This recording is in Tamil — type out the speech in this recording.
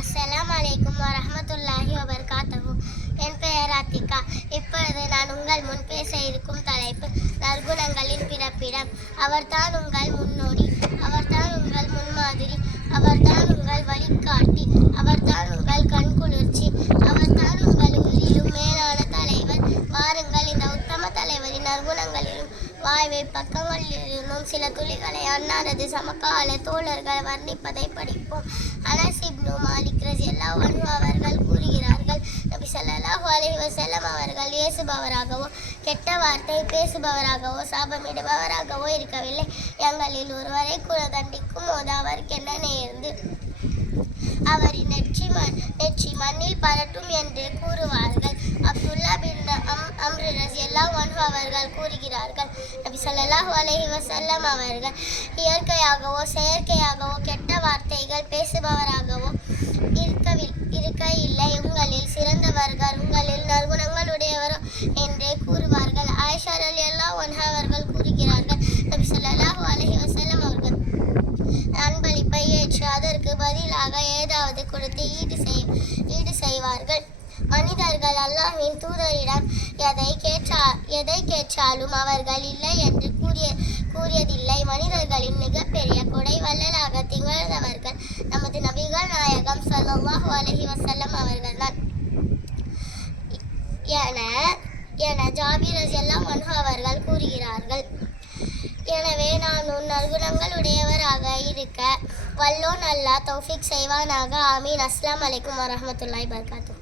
அஸ்ஸலாமு அலைக்கும் வரஹ்மத்துல்லாஹி வபரகாத்துஹு. என் பெயர் அத்திகா. இப்பொழுது நான் உங்கள் முன் பேச இருக்கும் தலைப்பு நற்குணங்களின் பிறப்பிடம். அவர்தான் உங்கள் முன்னோடி, அவர்தான் உங்கள் முன்மாதிரி, அவர்தான் உங்கள் வழிகாட்டி, அவர்தான் உங்கள் கண்குளிர்ச்சி, அவர்தான் உங்கள் உயிரிலும் மேலான தலைவர். வாருங்கள், இந்த உத்தம தலைவரின் நற்குணங்களிலும் வாய்வை பக்கங்களிலிருந்தும் சில துளிகளை அன்னாரது சமகால தோழர்கள் வர்ணிப்பதை படிப்போம். அனஸ் இப்னு மாலிக் ரலியல்லாஹு அன்ஹு அவர்கள் கூறுகிறார்கள், நபி ஸல்லல்லாஹு அலைஹி வஸல்லம் அவர்கள் ஏசுபவராகவோ கெட்ட வார்த்தை பேசுபவராகவோ சாபமிடுபவராகவோ இருக்கவில்லை. எங்களில் ஒருவரை கூட தண்டிக்கும் போது அவருக்கு என்ன நேர்ந்து அவரின் நெற்றி மண்ணில் பரட்டும் என்று கூறுவார்கள். அப்துல்லா பின் அம்ர் ரலியல்லாஹு அன்ஹு அவர்கள் கூறுகிறார்கள், நபி ஸல்லல்லாஹு அலைஹி வஸல்லம் அவர்கள் இயற்கையாகவோ செயற்கையாகவோ கெட்ட வார்த்தைகள் பேசுபவராகவோ இருக்க இல்லை. உங்களில் சிறந்தவர்கள் உங்களில் நற்குணங்களுடையவரோ என்றே கூறுவார்கள். ஆயிஷா ரலியல்லாஹு அன்ஹா அவர்கள் கூறுகிறார்கள், நபி ஸல்லல்லாஹு அலைஹி வஸல்லம் அவர்கள் அன்பளிப்பை ஏற்று அதற்கு பதிலாக ஏதாவது கொடுத்து ஈடு செய்வார்கள். மனிதர்கள் அல்லாஹ்வின் தூதரிடம் எதை கேட்டாலும் அவர்கள் இல்லை என்று கூறியதில்லை. மனிதர்களின் மிகப்பெரிய கொடை வள்ளலாக திகழ்ந்தவர்கள் நமது நபிகள் நாயகம் ஸல்லல்லாஹு அலைஹி வஸல்லம் அவர்கள்தான் என ஜாபிர் ரலியல்லாஹு அன்ஹு அவர்கள் கூறுகிறார்கள். எனவே நான் நற்குணங்கள் உடையவராக இருக்க வல்லோன் அல்லாஹ் தௌஃபீக் செய்வானாக. ஆமீன். அஸ்ஸலாமு அலைக்கும் வரஹ்மத்துல்லாஹி வபரகாத்துஹு.